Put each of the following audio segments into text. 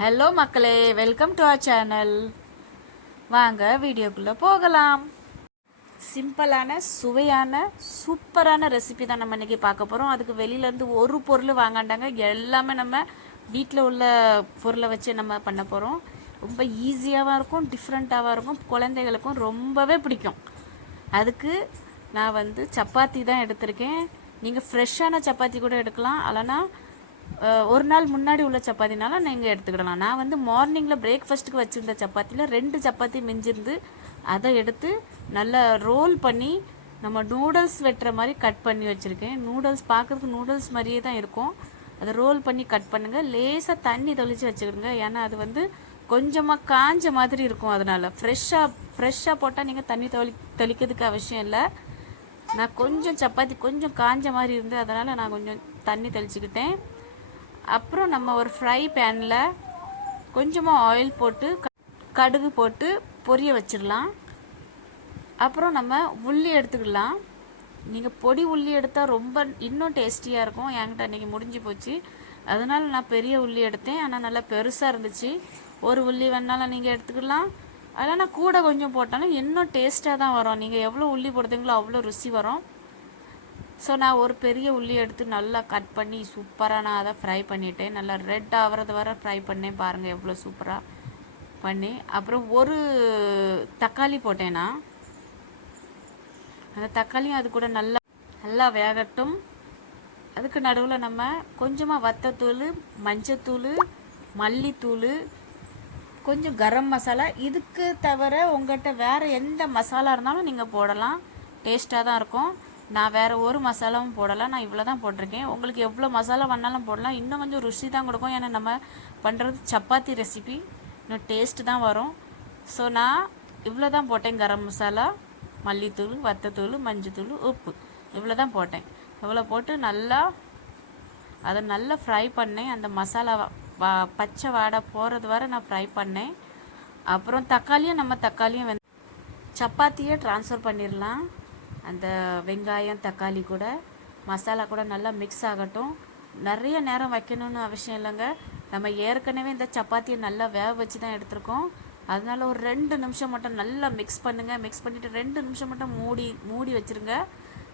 Hello மக்களே, welcome to our channel. வாங்க வீடியோக்குள்ளே போகலாம். சிம்பிளான சுவையான சூப்பரான ரெசிபி தான் நம்ம இன்றைக்கி பார்க்க போகிறோம். அதுக்கு வெளியிலேருந்து ஒரு பொருள் வாங்காண்டாங்க, எல்லாமே நம்ம வீட்டில் உள்ள பொருளை வச்சு நம்ம பண்ண போகிறோம். ரொம்ப ஈஸியாகவும் இருக்கும், டிஃப்ரெண்ட்டாகவும் இருக்கும், குழந்தைகளுக்கும் ரொம்பவே பிடிக்கும். அதுக்கு நான் சப்பாத்தி தான் எடுத்திருக்கேன். நீங்கள் ஃப்ரெஷ்ஷான சப்பாத்தி கூட எடுக்கலாம், இல்லைனா ஒரு நாள் முன்னாடி உள்ள சப்பாத்தினால நீங்கள் எடுத்துக்கிடலாம். நான் மார்னிங்கில் பிரேக்ஃபாஸ்ட்டுக்கு வச்சுருந்த சப்பாத்தியில் 2 சப்பாத்தி மிஞ்சிருந்து அதை எடுத்து நல்லா ரோல் பண்ணி நம்ம நூடுல்ஸ் வெட்டுற மாதிரி கட் பண்ணி வச்சுருக்கேன். நூடுல்ஸ் பார்க்குறதுக்கு நூடுல்ஸ் மாதிரியே தான் இருக்கும். அதை ரோல் பண்ணி கட் பண்ணுங்கள். லேசாக தண்ணி தெளித்து வச்சுக்கிடுங்க, ஏன்னா அது கொஞ்சமாக காஞ்ச மாதிரி இருக்கும். அதனால் ஃப்ரெஷ்ஷாக போட்டால் நீங்கள் தண்ணி தெளிக்கிறதுக்கு அவசியம் இல்லை. நான் கொஞ்சம் சப்பாத்தி கொஞ்சம் காஞ்ச மாதிரி இருந்து அதனால் நான் கொஞ்சம் தண்ணி தெளிச்சுக்கிட்டேன். அப்புறம் நம்ம ஒரு ஃப்ரை பேனில் கொஞ்சமாக ஆயில் போட்டு கடுகு போட்டு பொரிய வச்சிடலாம். அப்புறம் நம்ம உள்ளி எடுத்துக்கலாம். நீங்கள் பொடி உள்ளி எடுத்தால் ரொம்ப இன்னும் டேஸ்டியாக இருக்கும். என்கிட்ட அன்றைக்கி முடிஞ்சு போச்சு, அதனால் நான் பெரிய உள்ளி எடுத்தேன். ஆனால் நல்லா பெருசாக இருந்துச்சு. ஒரு உள்ளி வேணாலும் நீங்கள் எடுத்துக்கலாம், அதனால் கூட கொஞ்சம் போட்டாலும் இன்னும் டேஸ்ட்டாக தான் வரும். நீங்கள் எவ்வளோ உள்ளி போடுறீங்களோ அவ்வளோ ருசி வரும். ஸோ நான் ஒரு பெரிய உள்ளி எடுத்து நல்லா கட் பண்ணி சூப்பராக நான் அதை ஃப்ரை பண்ணிவிட்டேன். நல்லா ரெட் ஆகிறது வர ஃப்ரை பண்ணேன். பாருங்கள் எவ்வளோ சூப்பராக பண்ணி. அப்புறம் ஒரு தக்காளி போட்டேன்னா அந்த தக்காளியும் அது கூட நல்லா நல்லா வேகட்டும். அதுக்கு நடுவில் நம்ம கொஞ்சமாக வத்தத்தூள், மஞ்சத்தூள், மல்லித்தூள், கொஞ்சம் கரம் மசாலா, இதுக்கு தவிர உங்கள்கிட்ட வேறு எந்த மசாலா இருந்தாலும் நீங்கள் போடலாம், டேஸ்ட்டாக தான் இருக்கும். நான் வேறு ஒரு மசாலாவும் போடலை, நான் இவ்வளோ தான் போட்டிருக்கேன். உங்களுக்கு எவ்வளோ மசாலா வேணாலும் போடலாம், இன்னும் கொஞ்சம் ருசி தான் கொடுக்கும். ஏன்னா நம்ம பண்ணுறது சப்பாத்தி ரெசிபி, இன்னும் டேஸ்ட்டு தான் வரும். ஸோ நான் இவ்வளோ தான் போட்டேன். கரம் மசாலா, மல்லித்தூள், வத்தத்தூள், மஞ்சத்தூள், உப்பு, இவ்வளோ தான் போட்டேன். இவ்வளோ போட்டு அதை நல்லா ஃப்ரை பண்ணேன். அந்த மசாலா பச்சை வாடை போகிறது வரை நான் ஃப்ரை பண்ணேன். அப்புறம் தக்காளியும் சப்பாத்தியே ட்ரான்ஸ்ஃபர் பண்ணிடலாம். அந்த வெங்காயம் தக்காளி கூட மசாலா கூட நல்லா மிக்ஸ் ஆகட்டும். நிறைய நேரம் வைக்கணும்னு அவசியம் இல்லைங்க. நம்ம ஏற்கனவே இந்த சப்பாத்தியை நல்லா வேக வச்சு தான் எடுத்துருக்கோம். அதனால ஒரு 2 நிமிஷம் மட்டும் நல்லா மிக்ஸ் பண்ணுங்கள். மிக்ஸ் பண்ணிவிட்டு 2 நிமிஷம் மட்டும் மூடி வச்சுருங்க.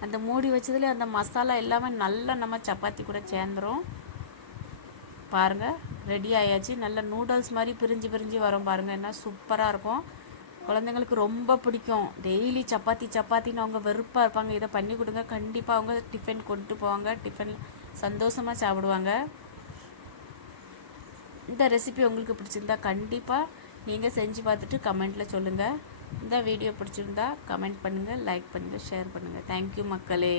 அந்த மூடி வச்சதுலேயே அந்த மசாலா எல்லாமே நல்லா நம்ம சப்பாத்தி கூட சேர்ந்துடும். பாருங்கள், ரெடி ஆயாச்சு. நல்ல நூடுல்ஸ் மாதிரி பிரிஞ்சு வரும் பாருங்கள், என்ன சூப்பராக இருக்கும். குழந்தைங்களுக்கு ரொம்ப பிடிக்கும். டெய்லி சப்பாத்தின்னு அவங்க வெறுப்பாக இருப்பாங்க. இதை பண்ணி கொடுங்க, கண்டிப்பாக அவங்க டிஃபன் கொண்டு போவாங்க, டிஃபன் சந்தோஷமாக சாப்பிடுவாங்க. இந்த ரெசிபி உங்களுக்கு பிடிச்சிருந்தா கண்டிப்பாக நீங்கள் செஞ்சு பார்த்துட்டு கமெண்ட்டில் சொல்லுங்கள். இந்த வீடியோ பிடிச்சிருந்தா கமெண்ட் பண்ணுங்கள், லைக் பண்ணுங்கள், ஷேர் பண்ணுங்கள். தேங்க்யூ மக்களே.